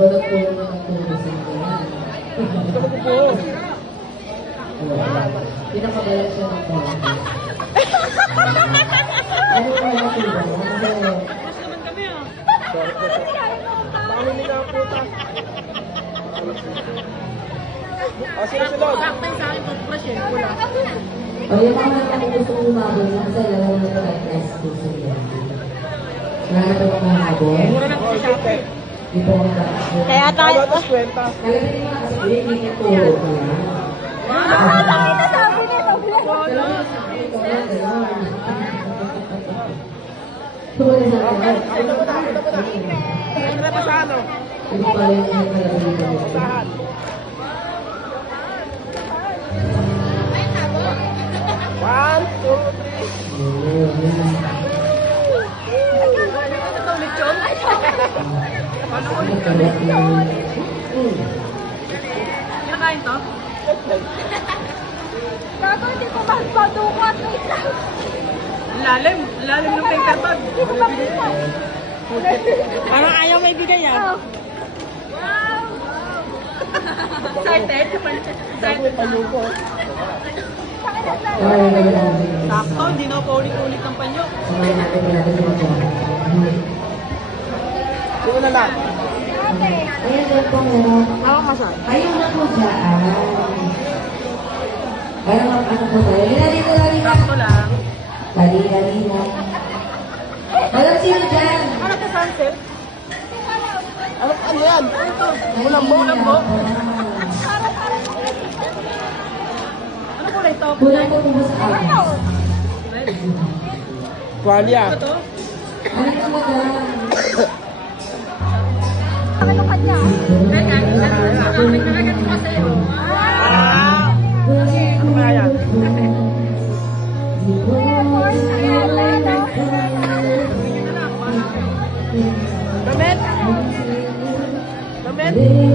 Balot po naman ang puro sa mga. Ito mo po. Pinakabalat siya ng puro. Ano pa yung puro? Mas naman kami ah. Paano nila ang puta? O, sino sunod? Sakto yung sa akin toothbrush eh. Wala. O yung mga natin gusto kong umabol na kasi alam mo na ito like test ko sa iyo. Wala na mga habol. Mura lang sa Shopee. Di po ako nakakasya. Kaya tayo. Ano ito, kwenta? Alam mo kasi hindi may turo ko na. Nakita sabi nito. Tuloy sa akin. Ito mo na. Ito na pa sa ano? Hindi pa rin yung nalagay ko. Sahan. One, two, three. Ito ulit yun. Paano ulit yun? Kinakain to? Gago, hindi ko magpadukat. Wait lang. Lalim. Lalim ng paper bag. Hindi ko makita. Parang ayaw may bigay yan. Oh. Excited? Excited na. Ayoko. Sakto, hindi na pa ulit-ulit ng panyo. Sino na lang? Ayan din po meron. Hawak mo siya. Ayun na po dyan. Parang ano po tayo. Lali na. Sakto lang. Lali na. Alam sino dyan? Ano ka sunset? Ano yan? Ulambo. Ano kulay to? Kulang po po sa akin. Red. Tuwalya. Ano to? Ano ka madam? Ano kanya? Teka, nagkakagat ko kasi. Ano kaya yan? Damit? Damit?